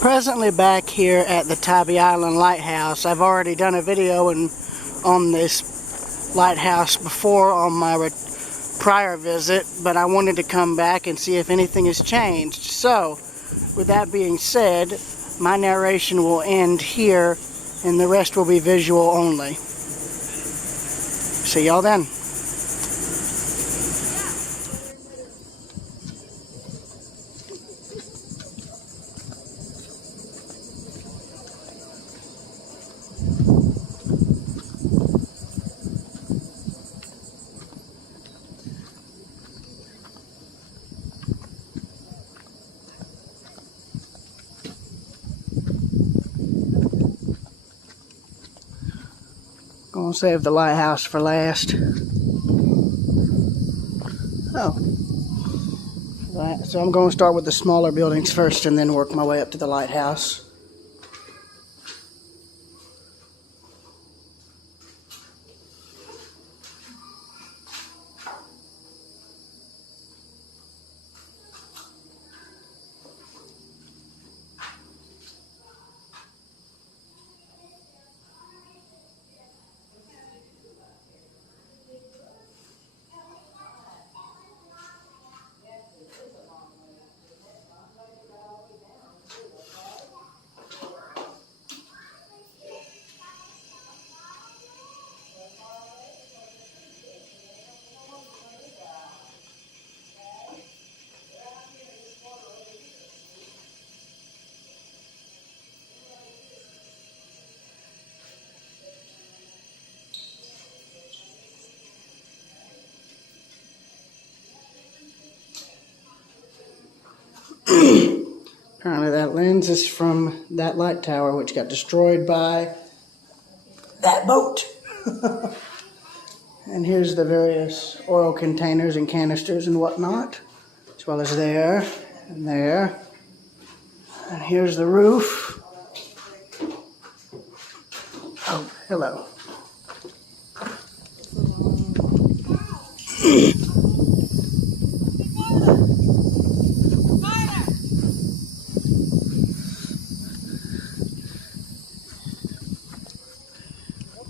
Presently back here at the Tybee Island Lighthouse. I've already done a video on this lighthouse before on my prior visit, but I wanted to come back and see if anything has changed. So, with that being said, my narration will end here and the rest will be visual only. See y'all then. Gonna save the lighthouse for last. Oh. Right, so I'm going to start with the smaller buildings first and then work my way up to the lighthouse. Apparently that lens is from that light tower which got destroyed by that boat. And here's the various oil containers and canisters and whatnot, as well as there and there. And here's the roof. Oh, hello.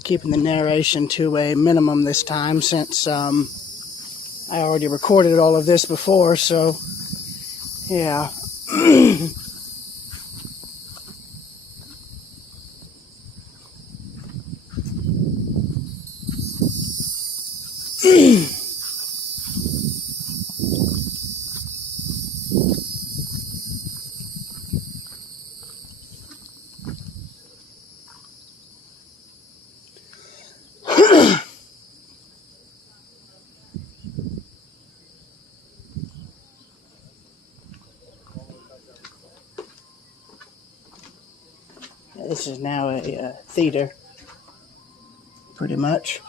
Keeping the narration to a minimum this time since I already recorded all of this before, so yeah. This is now a theater, pretty much.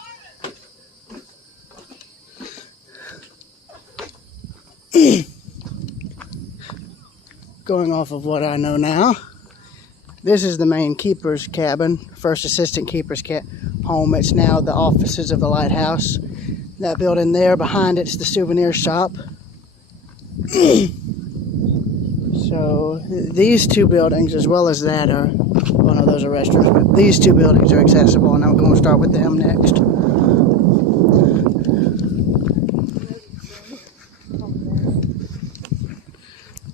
Going off of what I know now, this is the main keeper's cabin, first assistant keeper's home. It's now the offices of the lighthouse. That building there, behind it's the souvenir shop. So these two buildings, as well as that, are, well, no, those are restrooms, but these two buildings are accessible, and I'm going to start with them next.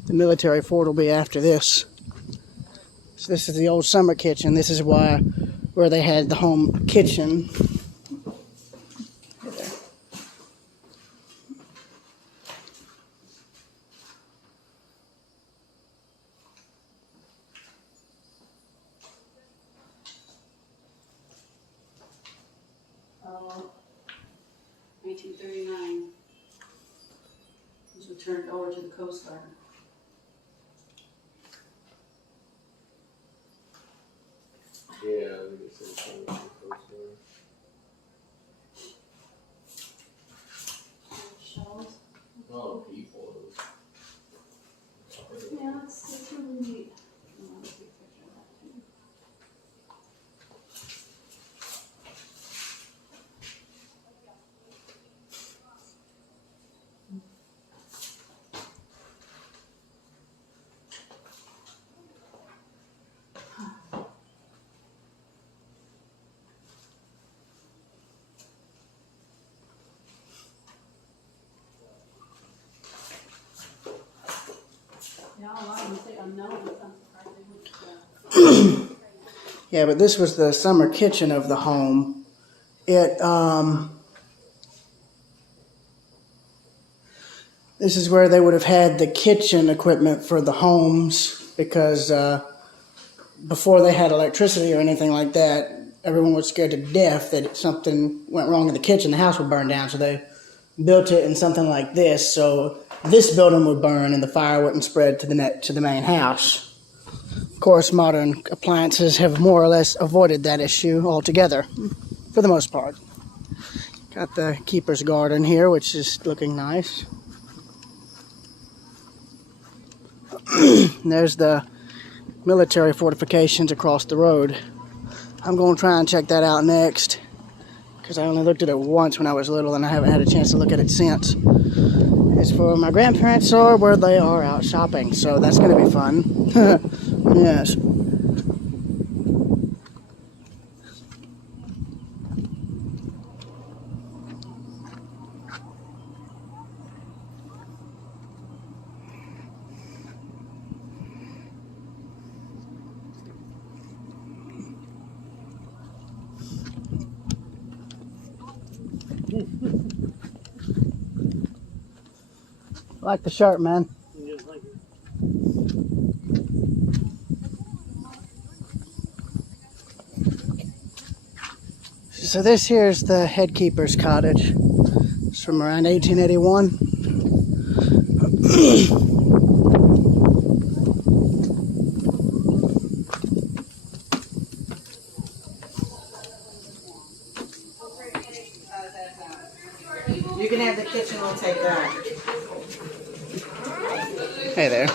The military fort will be after this. So this is the old summer kitchen. This is where they had the home kitchen. Oh, 1939. These were turned over to the Coast Guard. Yeah, I think it says something like the Coast Guard. Shells. Oh, people. Yeah, it's really neat. Oh, let's take a picture of that too. Yeah, but this was the summer kitchen of the home. This is where they would have had the kitchen equipment for the homes, because before they had electricity or anything like that, everyone was scared to death that something went wrong in the kitchen, the house would burn down. So they built it in something like this, so this building would burn and the fire wouldn't spread to the main house. Of course, modern appliances have more or less avoided that issue altogether, for the most part. Got the keeper's garden here, which is looking nice. And there's the military fortifications across the road. I'm going to try and check that out next, because I only looked at it once when I was little and I haven't had a chance to look at it since. It's for my grandparents or where they are out shopping, so that's going to be fun. Yes. I like the shirt, man. So this here is the head keeper's cottage. It's from around 1881. You can have the kitchen, we'll take that. Hey there.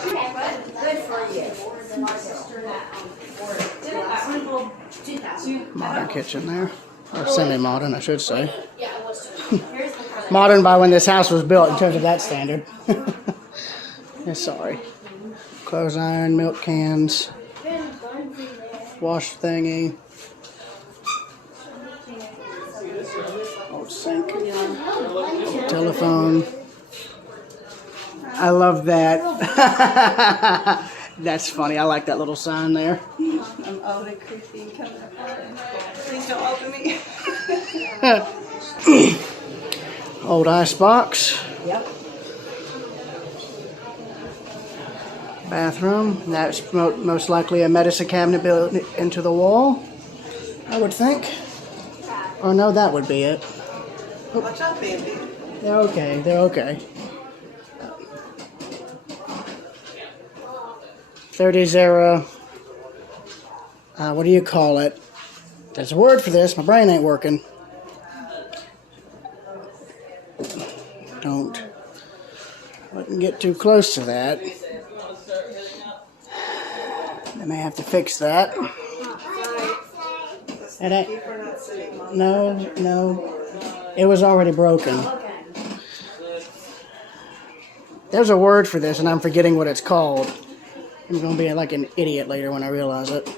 Modern kitchen there. Or semi-modern, I should say. Modern by when this house was built in terms of that standard. Yeah, sorry. Clothes iron, milk cans, wash thingy, old sink, telephone. I love that. That's funny. I like that little sign there. I'm old and creepy and coming apart. Please don't open me. Old ice box. Yep. Bathroom. That's most likely a medicine cabinet built into the wall, I would think. Or no, that would be it. Watch out, baby. They're okay. They're okay. 30s era. What do you call it? There's a word for this. My brain ain't working. Don't get too close to that. I may have to fix that. No. It was already broken. There's a word for this, and I'm forgetting what it's called. I'm going to be like an idiot later when I realize it.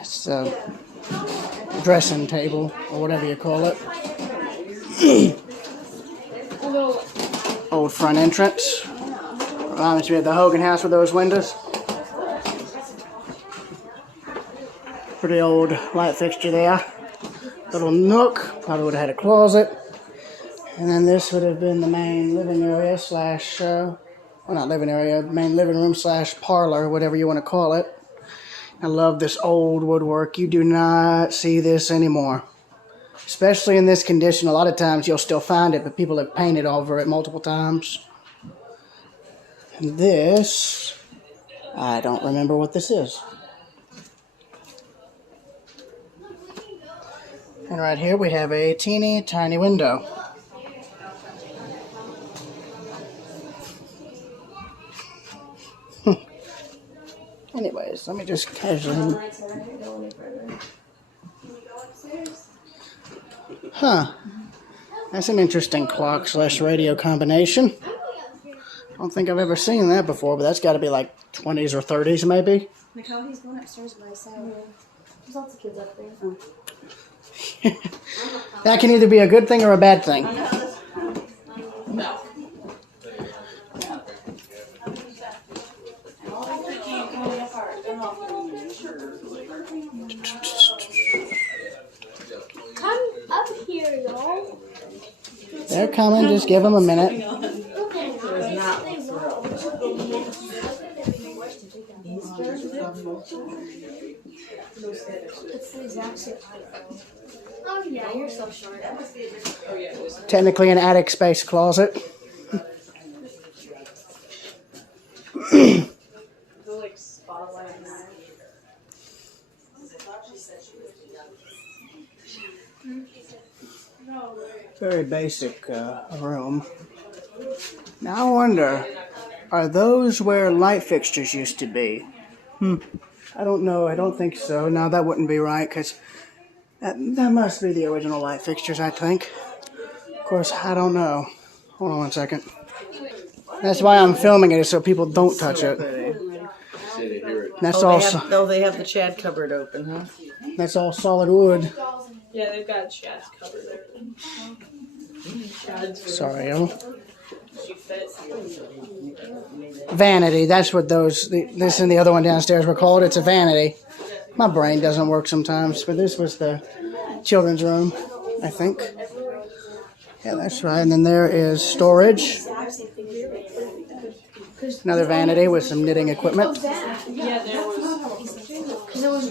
It's a dressing table, or whatever you call it. Old front entrance. Reminds me of the Hogan house with those windows. Pretty old light fixture there. Little nook. Probably would have had a closet. And then this would have been the main living area slash, well, not living area, main living room slash parlor, whatever you want to call it. I love this old woodwork. You do not see this anymore. Especially in this condition. A lot of times you'll still find it, but people have painted over it multiple times. And this, I don't remember what this is. And right here we have a teeny tiny window. Anyways, let me just casually... Huh. That's an interesting clock slash radio combination. I don't think I've ever seen that before, but that's got to be like 20s or 30s maybe. Nicole, he's going upstairs by himself. There's lots of kids up there. Oh. That can either be a good thing or a bad thing. coming. Just give them a minute. Oh yeah, you're so short. Technically an attic space closet. Very basic room. Now I wonder, are those where light fixtures used to be? I don't know. I don't think so. No, that wouldn't be right, because that must be the original light fixtures, I think. Of course, I don't know. Hold on one second. That's why I'm filming it, so people don't touch it. That's all. They have the Chad cupboard open, huh? That's all solid wood. Yeah, they've got Chad's covered everything. Sorry, vanity. That's what this and the other one downstairs were called. It's a vanity. My brain doesn't work sometimes, but this was the children's room, I think. Yeah, that's right. And then there is storage. Another vanity with some knitting equipment. And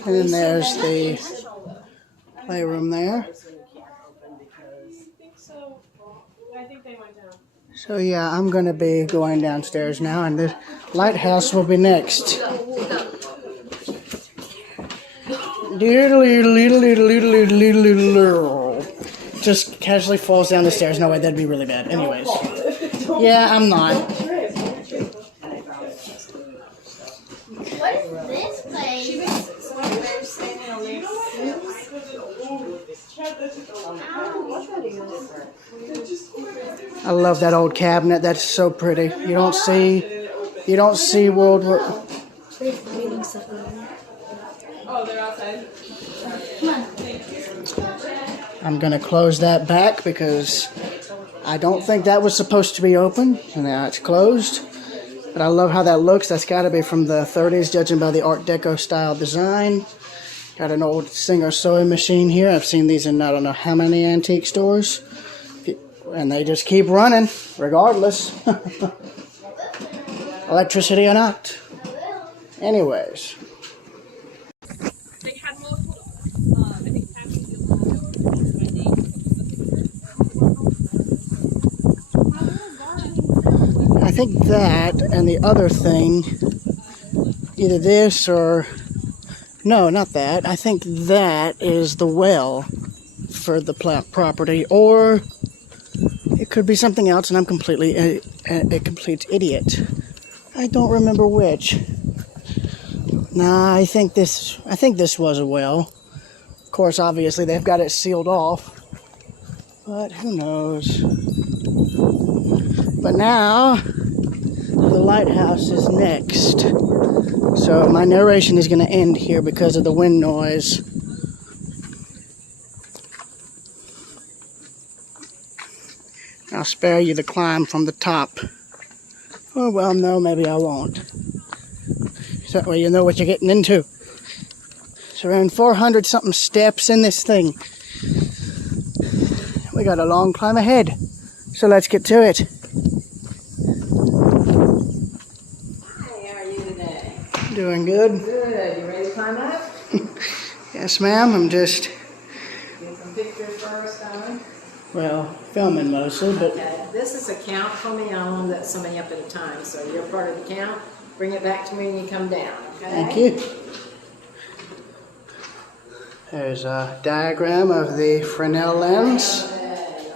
then there's the playroom there. So yeah, I'm going to be going downstairs now, and the lighthouse will be next. Just casually falls down the stairs. No way, that'd be really bad. Anyways. Yeah, I'm not. What is this place? I love that old cabinet. That's so pretty. You don't see World War. Oh, they're outside. I'm gonna close that back because I don't think that was supposed to be open, and now it's closed. But I love how that looks. That's got to be from the 30s, judging by the Art Deco style design. Got an old Singer sewing machine here. I've seen these in I don't know how many antique stores. And they just keep running, regardless. Electricity or not. Anyways. They had multiple, I think I think that and the other thing, either this or, no, not that. I think that is the well for the property, or it could be something else, and I'm completely a complete idiot. I don't remember which. Nah, I think this was a well. Of course, obviously, they've got it sealed off. But who knows? But now, the lighthouse is next. So my narration is going to end here because of the wind noise. I'll spare you the climb from the top. Oh, well, no, maybe I won't. So that way you know what you're getting into. It's around 400-something steps in this thing. We got a long climb ahead. So let's get to it. Hey, how are you today? Doing good. Good. You ready to climb up? Yes, ma'am. I'm just, Get some pictures first, darling. well, filming mostly, but Okay. This is a count for me. I want to let somebody up at a time. So you're part of the count. Bring it back to me when you come down. Okay? thank you. There's a diagram of the Fresnel lens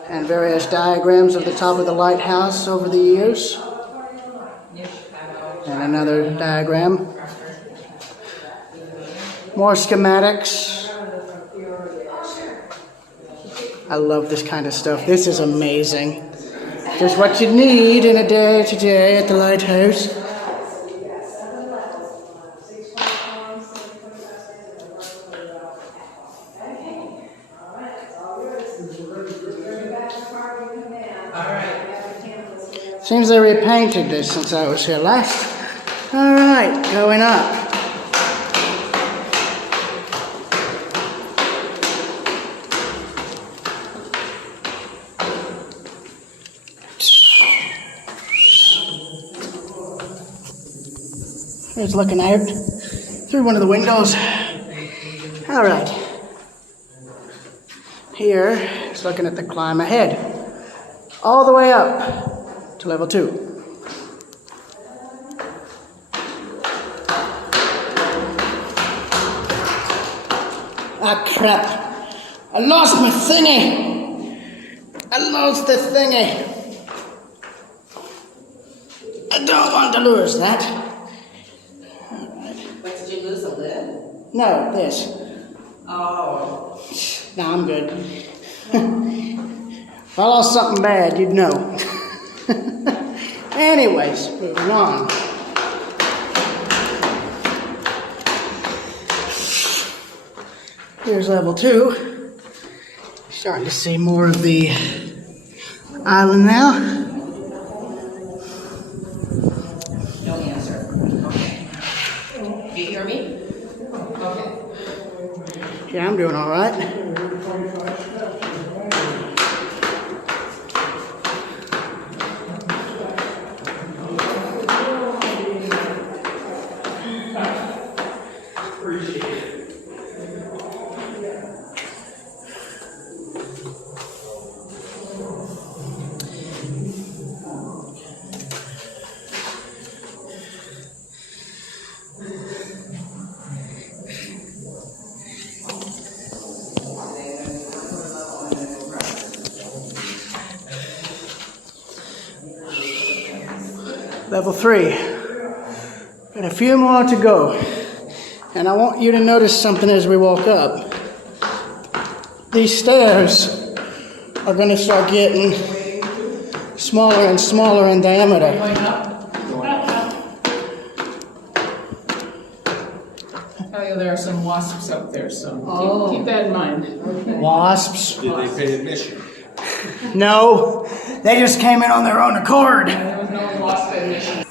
and various diagrams of the top of the lighthouse over the years. And another diagram. More schematics. I love this kind of stuff. This is amazing. Just what you need in a day today at the lighthouse. Seems they repainted this since I was here last. All right, going up. It's looking out through one of the windows. All right. Here, it's looking at the climb ahead. All the way up to level 2. Ah, crap. I lost my thingy. I lost the thingy. I don't want to lose that. What, did you lose a lid? No, this. Oh. No, I'm good. If I lost something bad, you'd know. Anyways, moving on. Here's level 2. Starting to see more of the island now. No answer. Okay. You hear me? Okay. Yeah, I'm doing all right. Level 3. Got a few more to go. And I want you to notice something as we walk up. These stairs are going to start getting smaller and smaller in diameter. Oh, yeah, there are some wasps up there, so keep that in mind. Wasps? Did they pay admission? No, they just came in on their own accord. There was no wasp admission.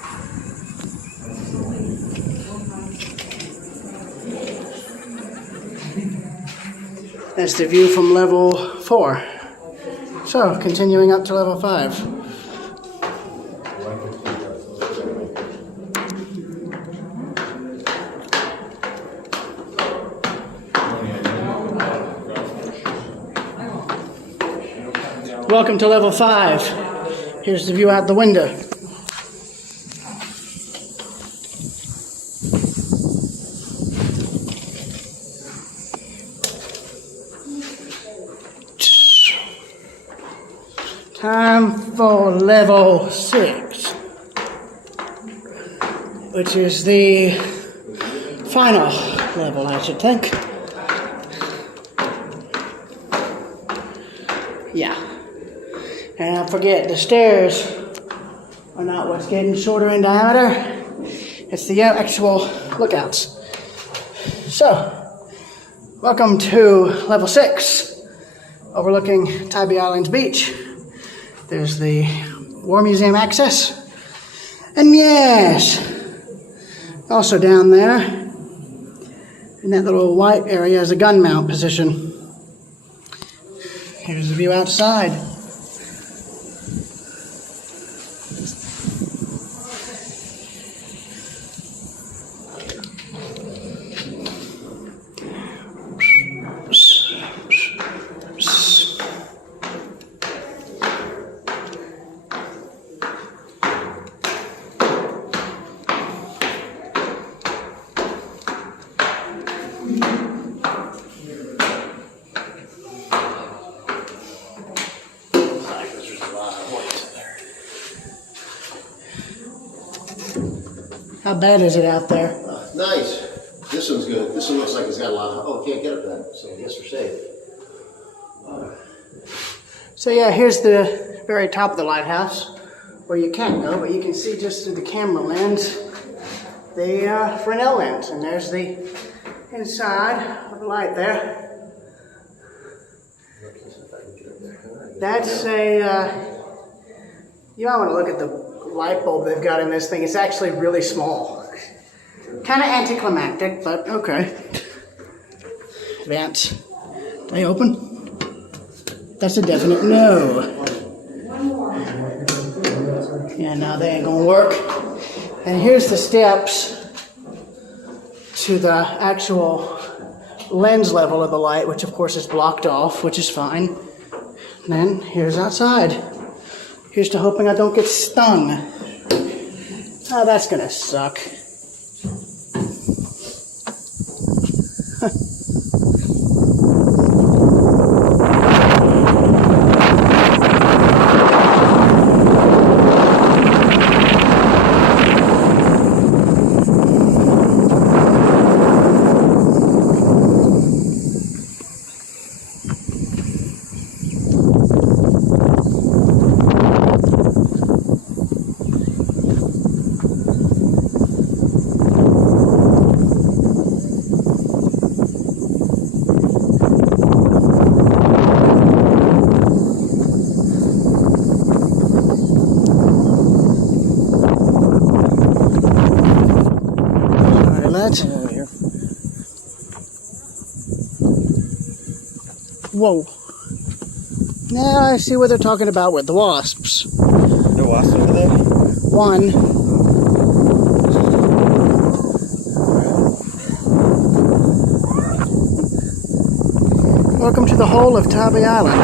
That's the view from level 4. So, continuing up to level 5. Welcome to level 5. Here's the view out the window. Time for level 6, which is the final level, I should think. Yeah. And don't forget, the stairs are not what's getting shorter in diameter. It's the actual lookouts. So, welcome to level 6, overlooking Tybee Island's beach. There's the War Museum access. And yes, also down there, in that little white area, is a gun mount position. Here's the view outside. How bad is it out there? Nice. This one's good. This one looks like it's got a lot of... Oh, can't get up that, so I guess we're safe. So yeah, here's the very top of the lighthouse, where you can't go, but you can see just through the camera lens the Fresnel lens, and there's the inside of the light there. That's a, you might want to look at the light bulb they've got in this thing. It's actually really small. Kind of anticlimactic, but okay. Vents. They open? That's a definite no. Yeah, no, they ain't gonna work. And here's the steps to the actual lens level of the light, which of course is blocked off, which is fine. And then here's outside. Here's to hoping I don't get stung. Oh, that's gonna suck. Whoa. Now I see what they're talking about with the wasps. The wasps over there? One. Welcome to the whole of Tybee Island.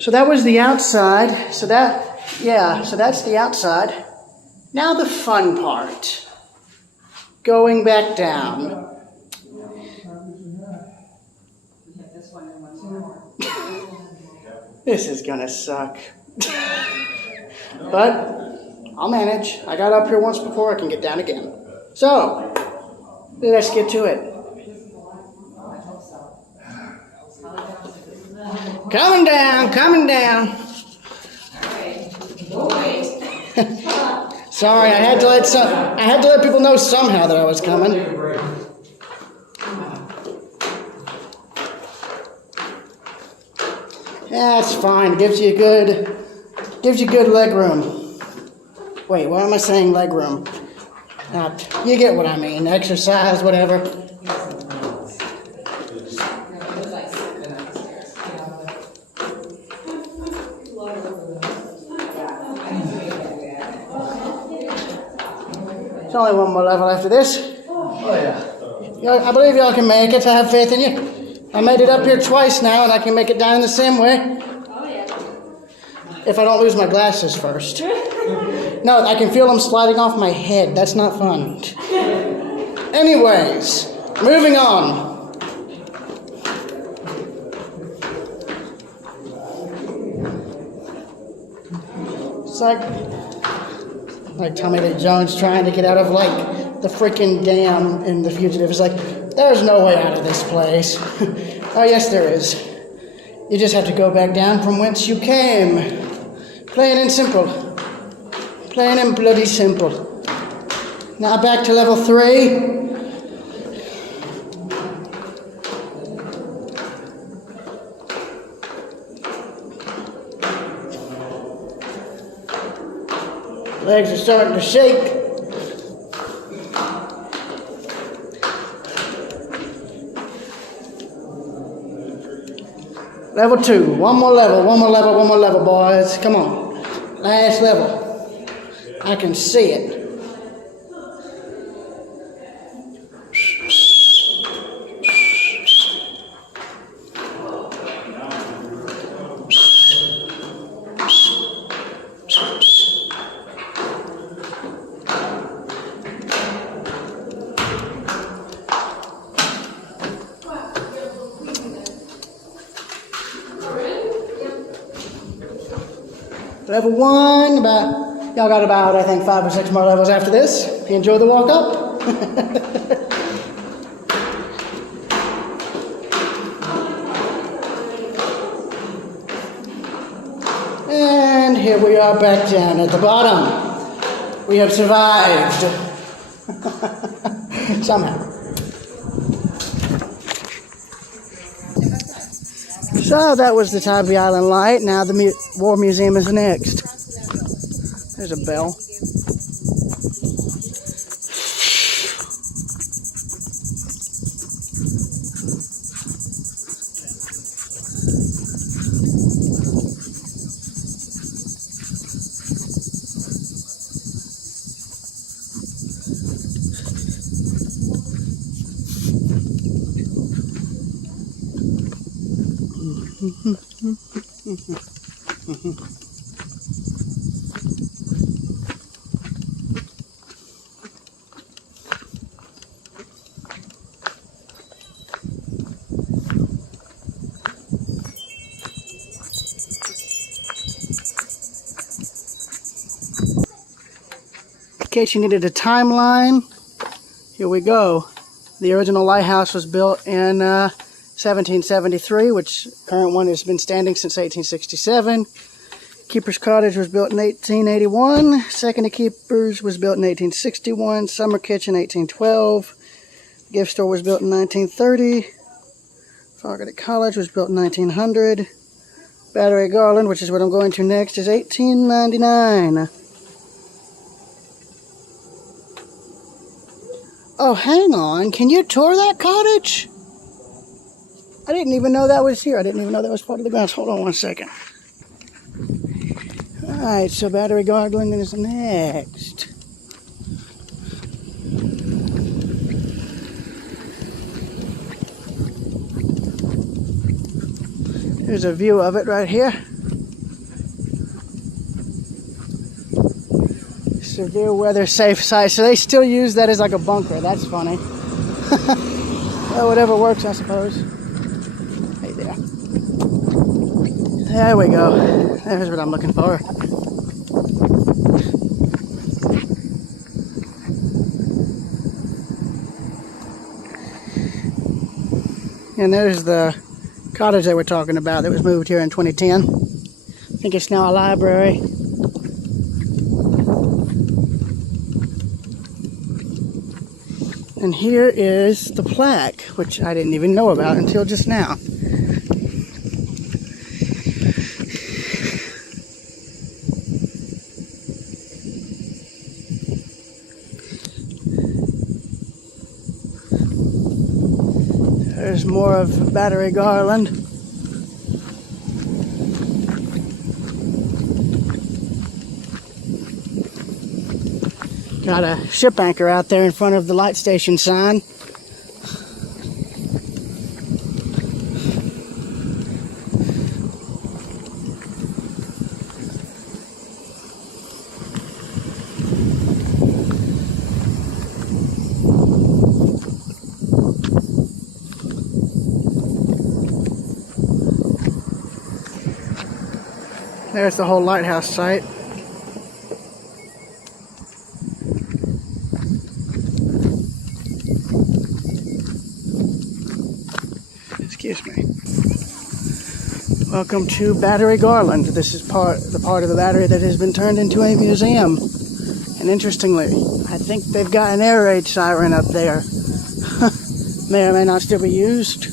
So that was the outside. So that's the outside. Now the fun part. Going back down. This is gonna suck. But I'll manage. I got up here once before, I can get down again. So, let's get to it. Coming down, coming down. Sorry, I had to let people know somehow that I was coming. Yeah, it's fine. Gives you good leg room. Wait, why am I saying leg room? You get what I mean. Exercise, whatever. There's only one more level after this. Oh yeah. I believe y'all can make it. I have faith in you. I made it up here twice now, and I can make it down the same way. Oh, yeah. If I don't lose my glasses first. No, I can feel them sliding off my head. That's not fun. Anyways, moving on. It's like Tommy Lee Jones trying to get out of like the freaking dam in The Fugitive. It's like, there's no way out of this place. Oh yes there is. You just have to go back down from whence you came. Plain and simple. Plain and bloody simple. Now back to level 3. Legs are starting to shake. Level 2. One more level, boys. Come on. Last level. I can see it. Level 1, y'all got about, I think, 5 or 6 more levels after this. Enjoy the walk up. And here we are back down at the bottom. We have survived. Somehow. So that was the Tybee Island Light. Now the War Museum is next. There's a bell. In case you needed a timeline, here we go. The original lighthouse was built in 1773, which current one has been standing since 1867. Keeper's Cottage was built in 1881. Second of Keeper's was built in 1861. Summer Kitchen, 1812. Gift store was built in 1930. Farragut College was built in 1900. Battery Garland, which is what I'm going to next, is 1899. Oh, hang on. Can you tour that cottage? I didn't even know that was here. I didn't even know that was part of the grounds. Hold on one second. Alright, so Battery Garland is next. There's a view of it right here. Severe weather safe site. So they still use that as like a bunker. That's funny. Well, whatever works, I suppose. Hey there. There we go. There's what I'm looking for. And there's the cottage they were talking about that was moved here in 2010. I think it's now a library. And here is the plaque, which I didn't even know about until just now. There's more of Battery Garland. Got a ship anchor out there in front of the light station sign. There's the whole lighthouse site. Excuse me. Welcome to Battery Garland. This is the part of the battery that has been turned into a museum. And interestingly, I think they've got an air raid siren up there. May or may not still be used.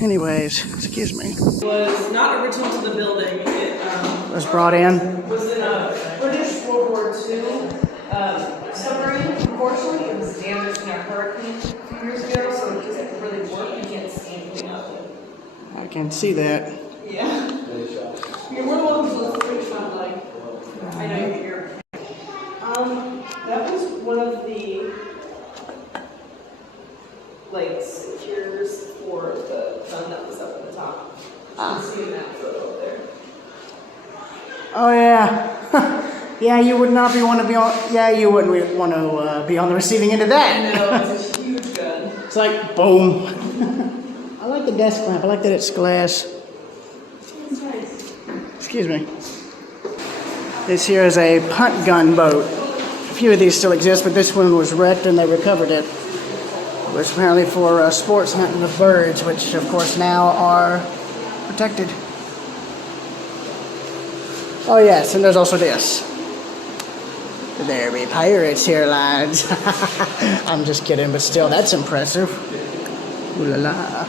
Anyways, excuse me. Was not original to the building. It Was brought in. was in a British World War II submarine. Unfortunately, it was damaged in a hurricane a few years ago, so it doesn't really work. You can't see anything of it. I can see that. Yeah. You're more than welcome to look pretty fun, like, I know you're. That was one of the, like, secures for the sun that was up at the top. You can see that photo up there. Oh yeah. Yeah, you would not be want to be on. Yeah, you wouldn't want to be on the receiving end of that. No, it's a huge gun. It's like boom. I like the desk lamp. I like that it's glass. It's nice. Excuse me. This here is a punt gun boat. A few of these still exist, but this one was wrecked and they recovered it. It was apparently for sports hunting of birds, which of course now are protected. Oh yes, and there's also this. There be pirates here, lads. I'm just kidding, but still, that's impressive. Ooh la la.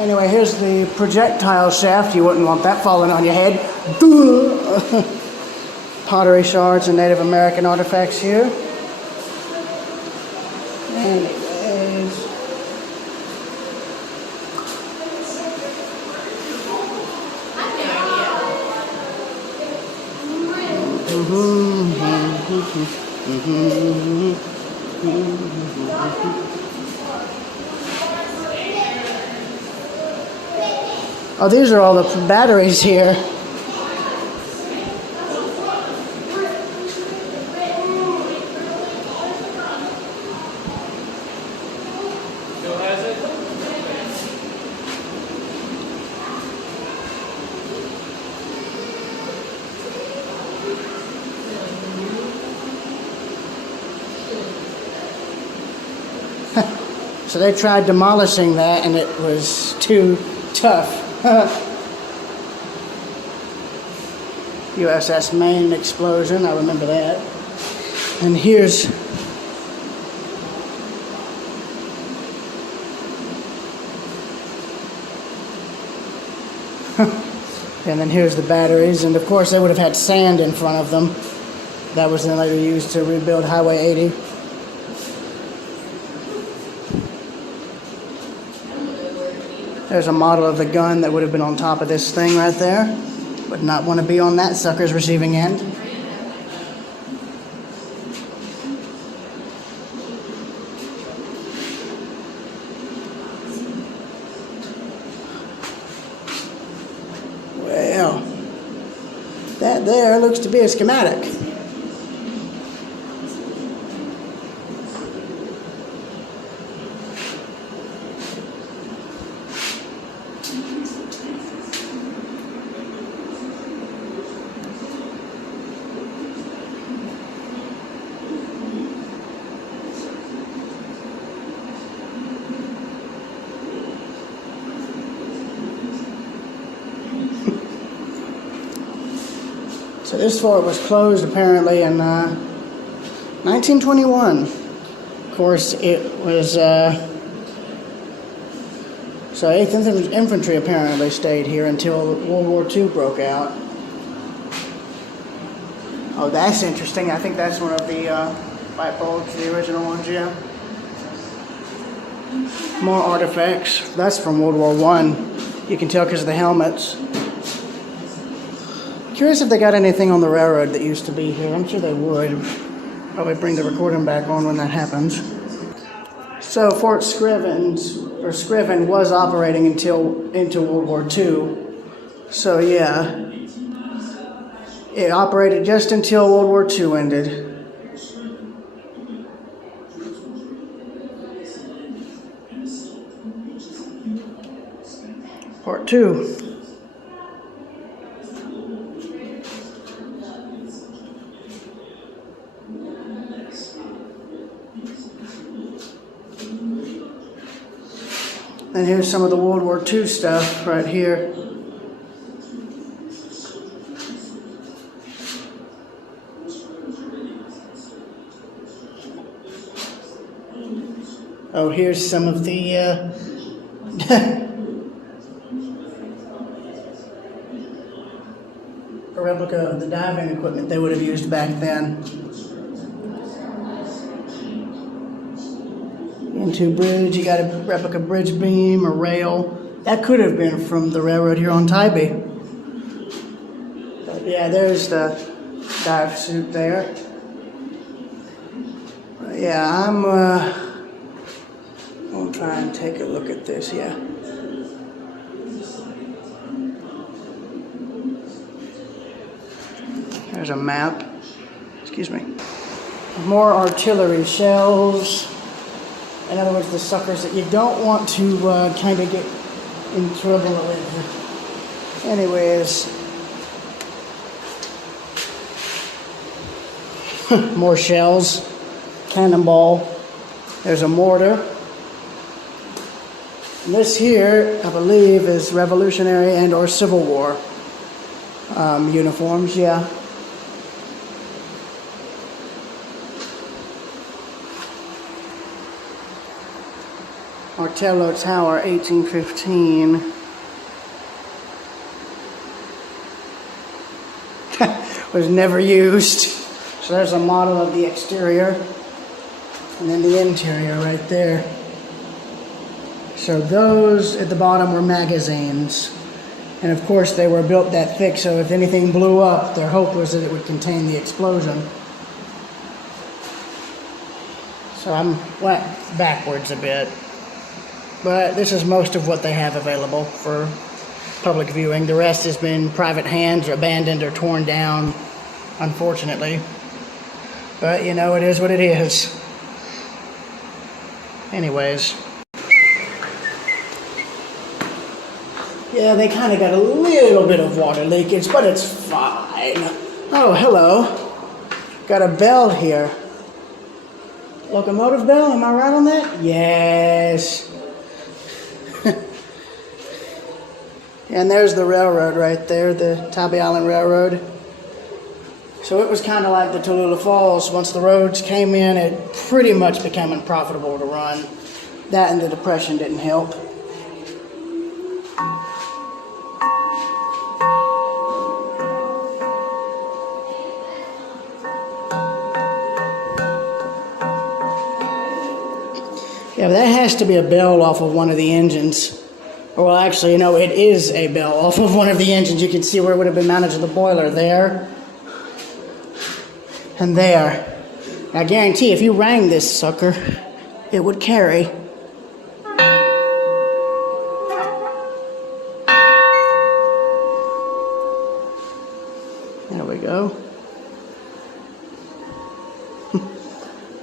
Anyway, here's the projectile shaft. You wouldn't want that falling on your head. Pottery shards and Native American artifacts here. Anyways. Oh, these are all the batteries here. So they tried demolishing that and it was too tough. USS Maine explosion, I remember that. And here's and then here's the batteries, and of course they would have had sand in front of them. That was then later used to rebuild Highway 80. There's a model of the gun that would have been on top of this thing right there. Would not want to be on that sucker's receiving end. Well, that there looks to be a schematic. So this fort was closed apparently in 1921. Of course, it was, so 8th Infantry apparently stayed here until World War II broke out. Oh, that's interesting. I think that's one of the light bulbs, the original ones, yeah. More artifacts. That's from World War I. You can tell because of the helmets. Curious if they got anything on the railroad that used to be here. I'm sure they would. Probably bring the recording back on when that happens. So Fort Scriven was operating until into World War II. So yeah, it operated just until World War II ended. Part 2. And here's some of the World War II stuff right here. Oh, here's some of the a replica of the diving equipment they would have used back then. Into bridge, you got a replica bridge beam or rail. That could have been from the railroad here on Tybee. But yeah, there's the dive suit there. But yeah, I'm gonna try and take a look at this, yeah. There's a map. Excuse me. More artillery shells. In other words, the suckers that you don't want to kind of get in trouble with. Anyways. More shells. Cannonball. There's a mortar. And this here, I believe, is Revolutionary and or Civil War uniforms, yeah. Martello Tower, 1815. Was never used. So there's a model of the exterior. And then the interior right there. So those at the bottom were magazines. And of course they were built that thick, so if anything blew up, their hope was that it would contain the explosion. So I'm went backwards a bit. But this is most of what they have available for public viewing. The rest has been private hands, abandoned or torn down, unfortunately. But you know, it is what it is. Anyways. Yeah, they kind of got a little bit of water leakage, but it's fine. Oh, hello. Got a bell here. Locomotive bell, am I right on that? Yes. And there's the railroad right there, the Tybee Island Railroad. So it was kind of like the Tallulah Falls. Once the roads came in, it pretty much became unprofitable to run. That and the Depression didn't help. Yeah, but that has to be a bell off of one of the engines. Well, actually, you know, it is a bell off of one of the engines. You can see where it would have been mounted to the boiler there. And there. I guarantee if you rang this sucker, it would carry. There we go.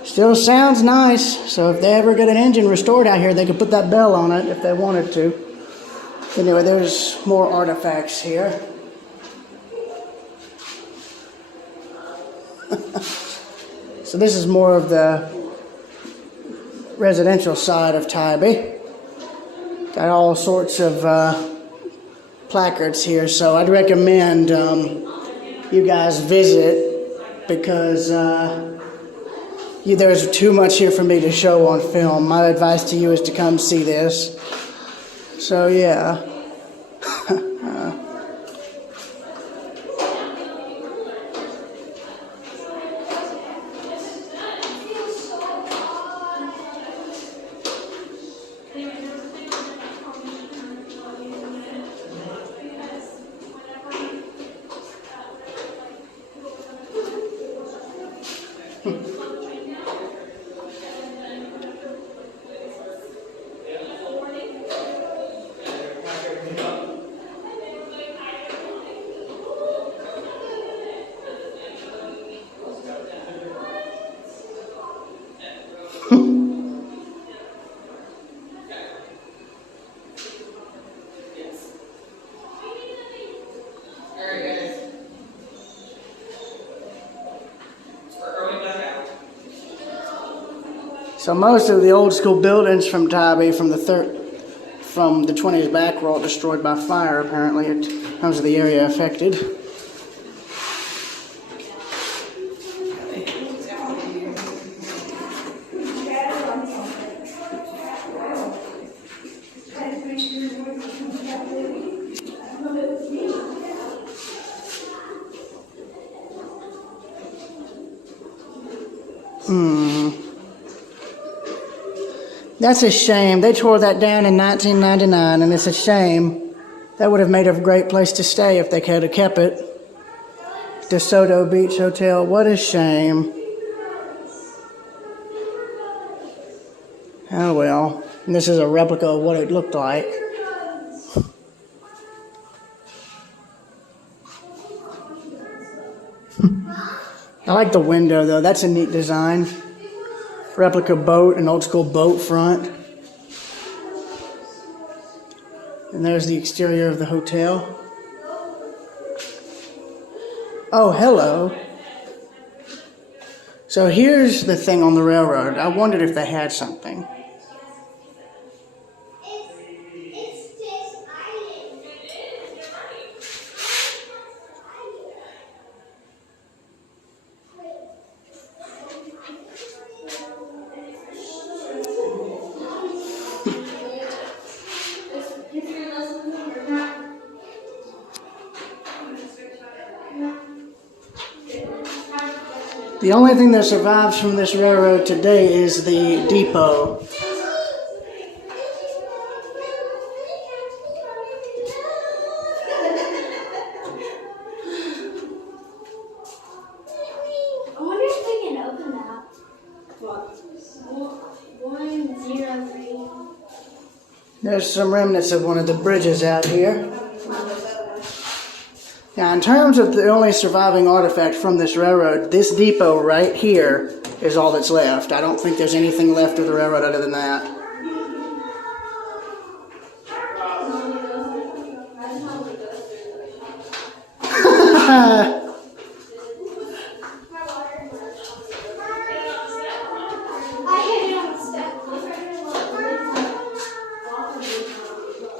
Still sounds nice, so if they ever get an engine restored out here, they could put that bell on it if they wanted to. Anyway, there's more artifacts here. So this is more of the residential side of Tybee. Got all sorts of placards here, so I'd recommend you guys visit because there's too much here for me to show on film. My advice to you is to come see this. So yeah. So most of the old school buildings from Tybee from the 20s back were all destroyed by fire, apparently, in terms of the area affected. That's a shame. They tore that down in 1999, and it's a shame. That would have made a great place to stay if they could have kept it. DeSoto Beach Hotel, what a shame. Oh well, and this is a replica of what it looked like. I like the window though, that's a neat design. Replica boat, an old school boat front. And there's the exterior of the hotel. Oh, hello. So here's the thing on the railroad. I wondered if they had something. The only thing that survives from this railroad today is the depot. I wonder if we can open that. What? 103. There's some remnants of one of the bridges out here. Now, in terms of the only surviving artifact from this railroad, this depot right here is all that's left. I don't think there's anything left of the railroad other than that.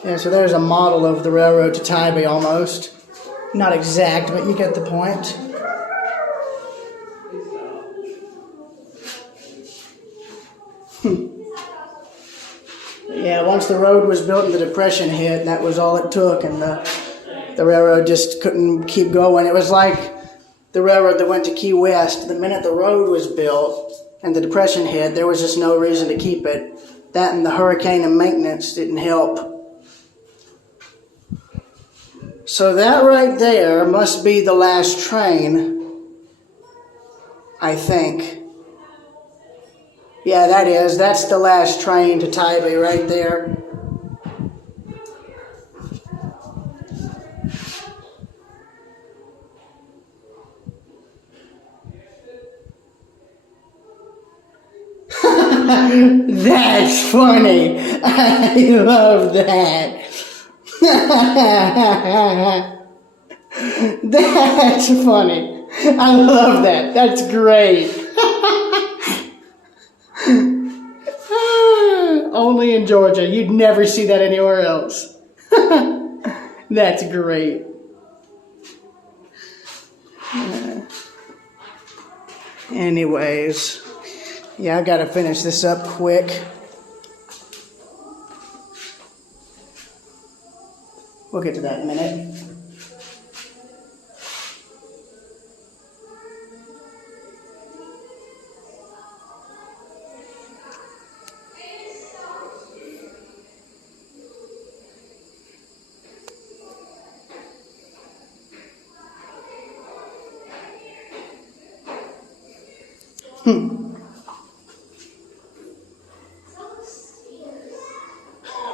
Yeah, so there's a model of the railroad to Tybee almost. Not exact, but you get the point. Yeah, once the road was built and the Depression hit, that was all it took, and the railroad just couldn't keep going. It was like the railroad that went to Key West. The minute the road was built and the Depression hit, there was just no reason to keep it. That and the hurricane and maintenance didn't help. So that right there must be the last train, I think. Yeah, that is. That's the last train to Tybee right there. That's funny. I love that. That's funny. I love that. That's great. Only in Georgia. You'd never see that anywhere else. That's great. Anyways, yeah, I gotta finish this up quick. We'll get to that in a minute.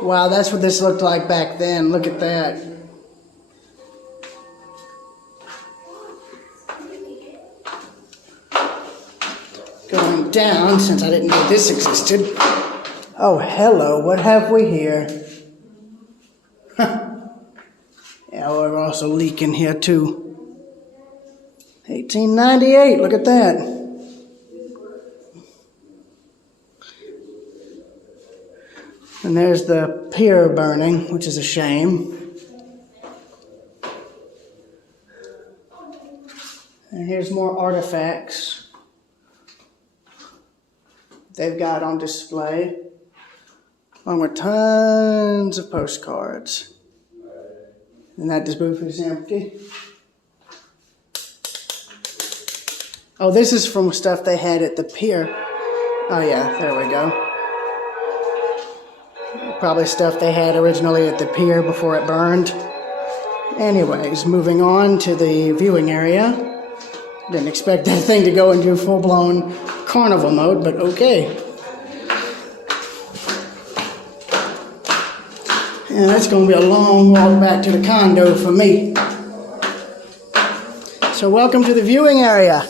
Wow, that's what this looked like back then. Look at that. Going down, since I didn't know this existed. Oh, hello, what have we here? Yeah, we're also leaking here too. 1898, look at that. And there's the pier burning, which is a shame. And here's more artifacts they've got on display, along with tons of postcards. And that booth is empty. Oh, this is from stuff they had at the pier. Oh yeah, there we go. Probably stuff they had originally at the pier before it burned. Anyways, moving on to the viewing area. Didn't expect that thing to go into full-blown carnival mode, but okay. And that's going to be a long walk back to the condo for me. So welcome to the viewing area.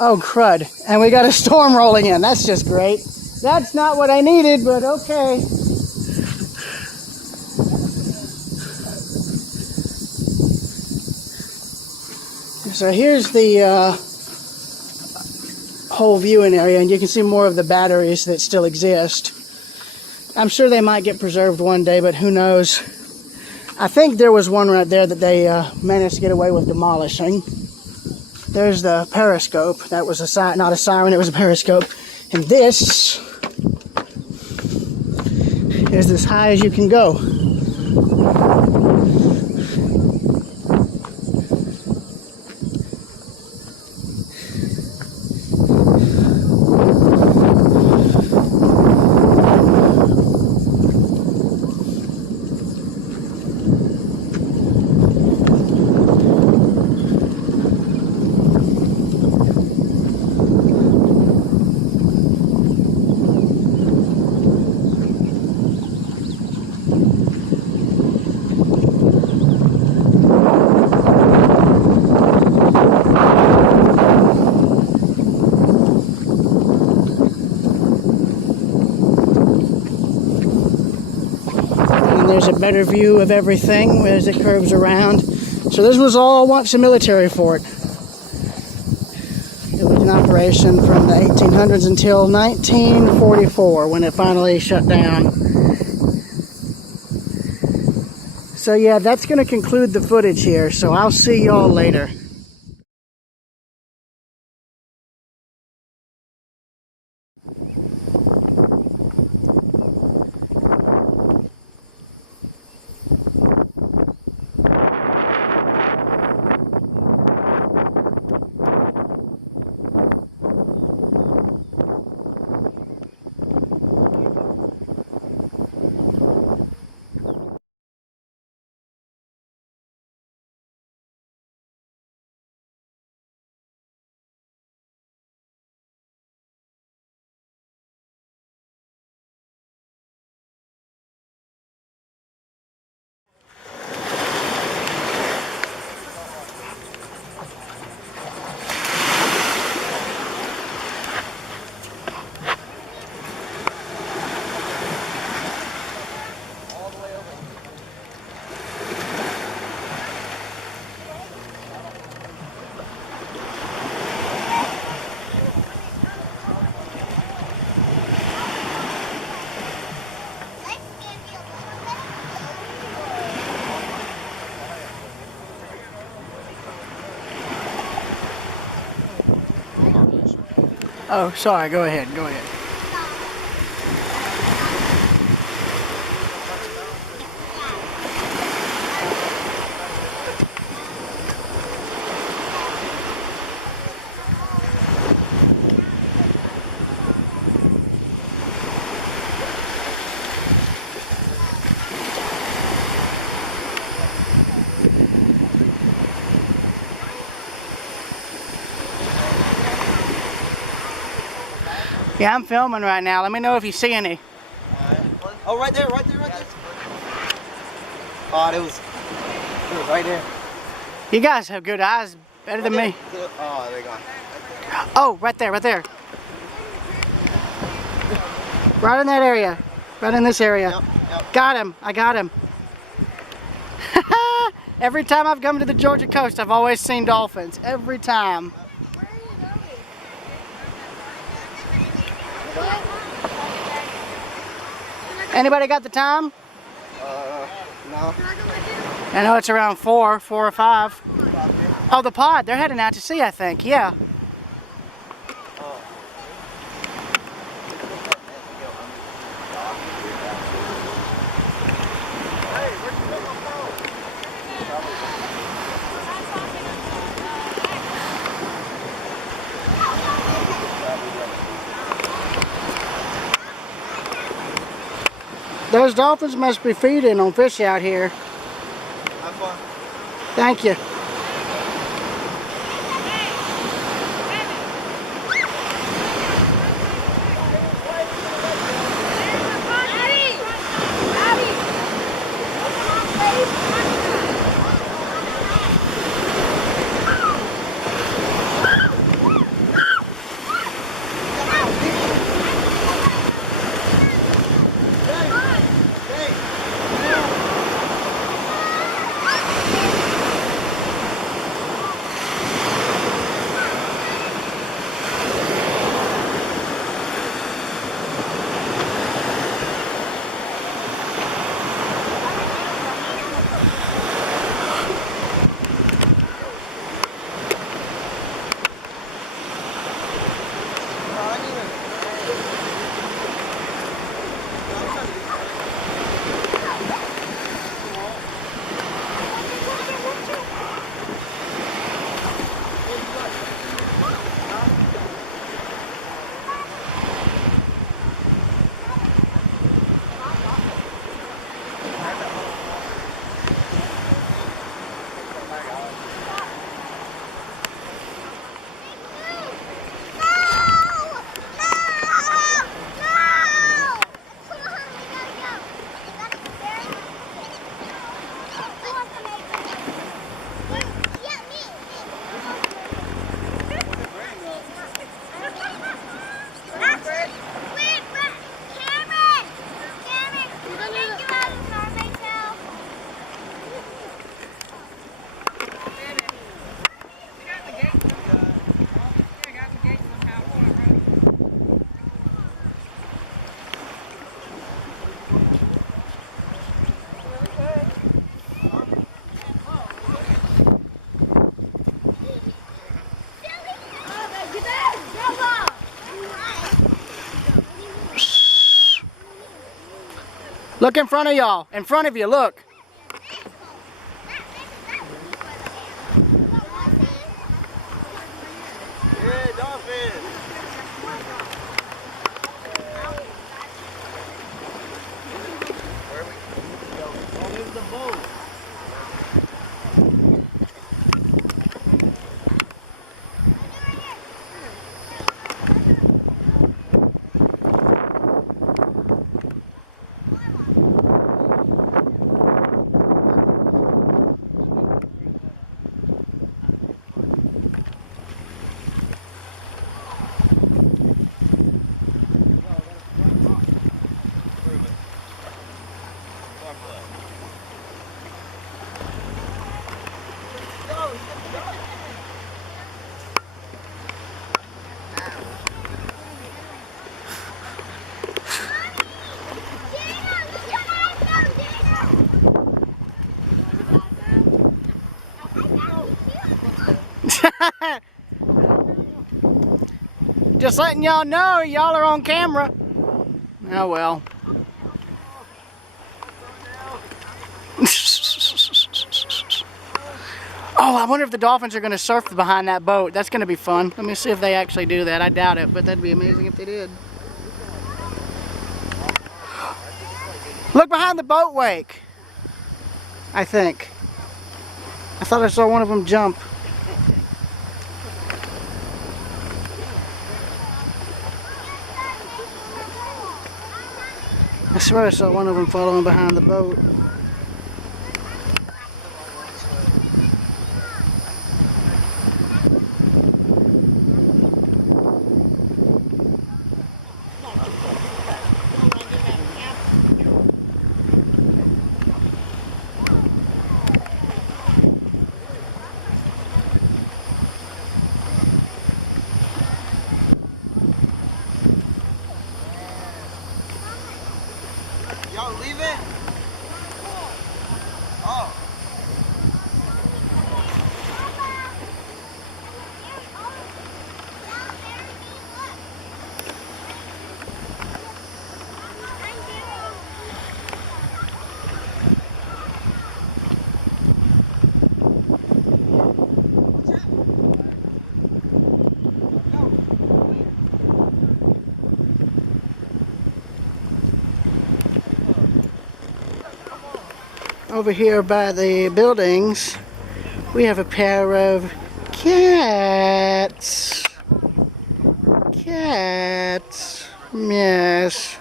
Oh, crud. And we got a storm rolling in. That's just great. That's not what I needed, but okay. So here's the whole viewing area, and you can see more of the batteries that still exist. I'm sure they might get preserved one day, but who knows. I think there was one right there that they managed to get away with demolishing. There's the periscope. That was not a siren, it was a periscope. And this is as high as you can go. gives a better view of everything as it curves around. So this was all once a military fort. It was in operation from the 1800s until 1944 when it finally shut down. So yeah, that's going to conclude the footage here. So I'll see y'all later. Oh, sorry, go ahead, go ahead. Yeah, I'm filming right now. Let me know if you see any. Oh, right there, right there, right there. Oh, it was right there. You guys have good eyes, better than me. Oh, they're gone. Oh, right there, right there. Right in that area. Right in this area. Yep. Got him. I got him. Every time I've come to the Georgia coast, I've always seen dolphins. Every time. Anybody got the time? No. I know it's around 4 or 5. Oh, the pod. They're heading out to sea, I think. Yeah. Those dolphins must be feeding on fish out here. Have fun. Thank you. Look in front of y'all. In front of you, look. Yeah, dolphin. Where we go? Oh, there's the boat. Just letting y'all know, y'all are on camera. Oh well. Oh, I wonder if the dolphins are going to surf behind that boat. That's going to be fun. Let me see if they actually do that. I doubt it, but that'd be amazing if they did. Look behind the boat wake. I think. I thought I saw one of them jump. I swear I saw one of them following behind the boat. Y'all leaving? Oh. Over here by the buildings, we have a pair of cats. Cats. Yes.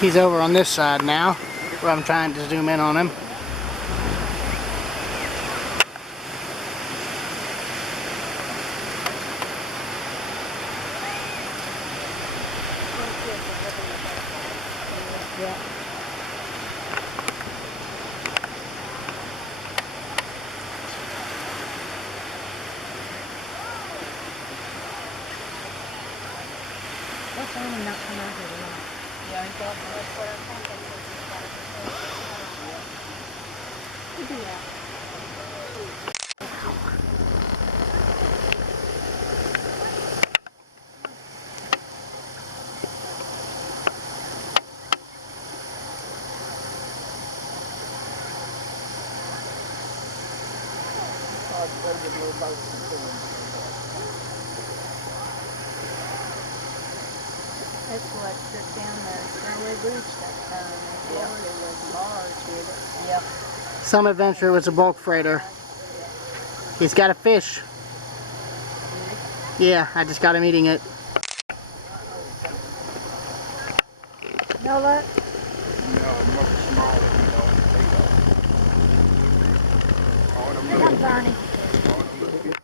He's over on this side now, where I'm trying to zoom in on him. Yeah. What's Amy not come out here tonight? Yeah, I thought that's what I think it was. Could do that. That's what took down the railway bridge that time. Florida was large with it. Yep. Some Adventure was a bulk freighter. He's got a fish. Yeah, I just got him eating it. No luck? No, much smaller, you know. All them Here little, comes Barney. all them little fish.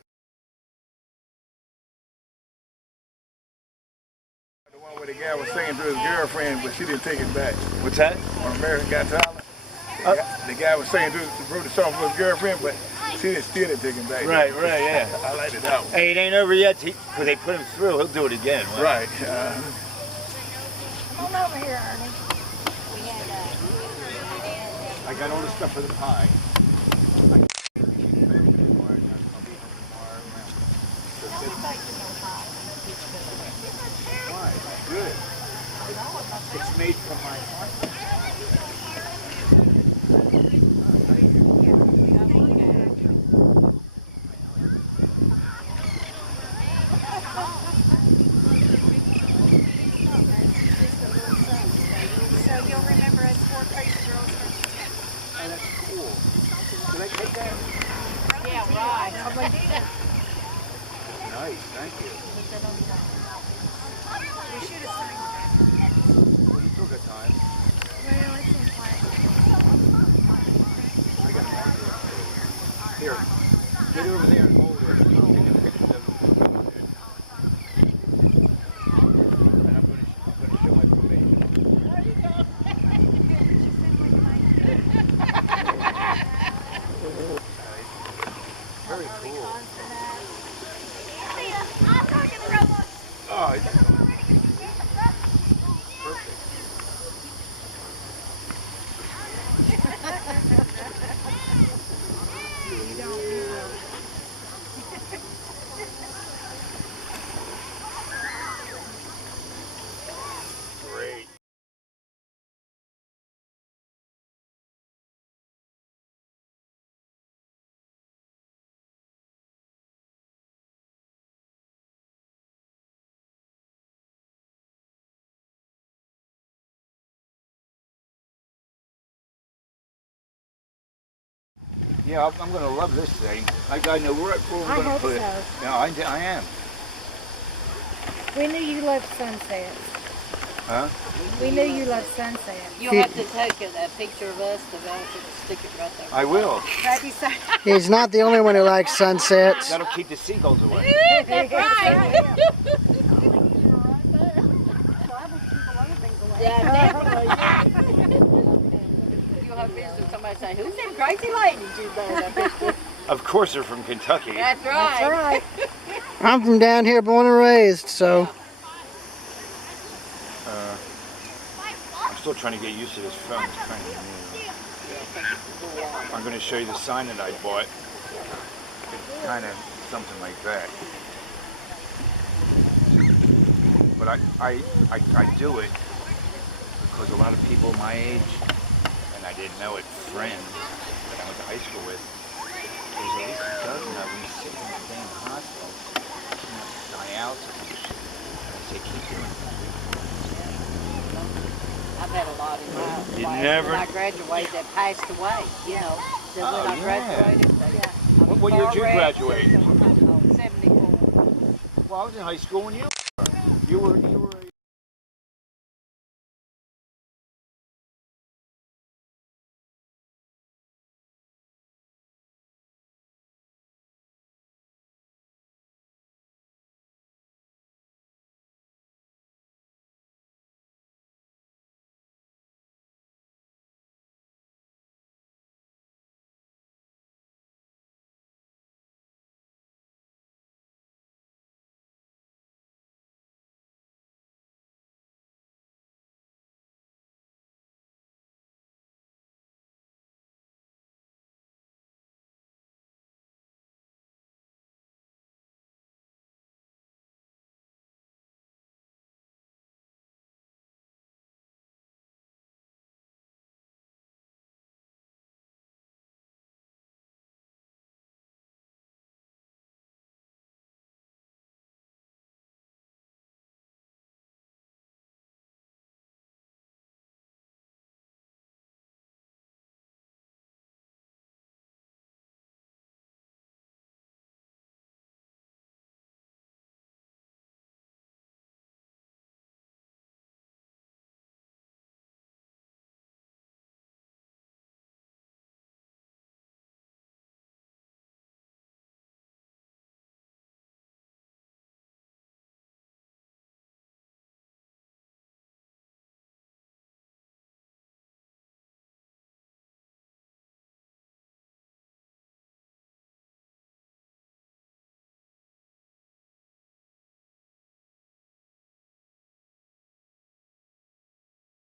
The one where the guy was singing to his girlfriend, but she didn't take it back. What's that? On American Got Talent. The guy was singing wrote the song for his girlfriend, but she still didn't take him back. Right, yeah. I liked it out. Hey, it ain't over yet, because they put him through. He'll do it again. Right. Come over here, Ernie. I got all the stuff for the pie. Why? Good. It's made from my heart. So you'll remember us four crazy girls. Oh, that's cool. Can I take that? Yeah, right. Nice, thank you. We should have signed that. Well, you took your time. Well, it's in play. I got an idea. Here, get over there and hold it. Take a picture of it. And I'm going to show my probation. Very cool. Oh, it's perfect. Great. Yeah, I'm going to love this thing. I know where I'm I going to hope put it. so. Yeah, I am. We knew you loved sunsets. Huh? We knew you loved sunsets. You'll have to take a picture of us to go stick it right there. I will. Right beside. He's not the only one who likes sunsets. That'll keep the seagulls away. That's right. Yeah, definitely. You'll have visions. Somebody say, "Who's them crazy ladies you there?" Of course they're from Kentucky. That's right. That's right. I'm from down here, born and raised, so. I'm still trying to get used to this phone. It's kind of new. I'm going to show you the sign that I bought. It's kind of something like that. But I do it because a lot of people my age, and I didn't know it, friends that I went to high school with, there's at least a dozen of them sitting in the damn hospital, dialysis. And I say, keep doing it. I've had a lot in my You life. never- When I graduated, that passed away. You know, that when I yeah. graduated, What year did you graduate? 74. Well, I was in high school when you were. You were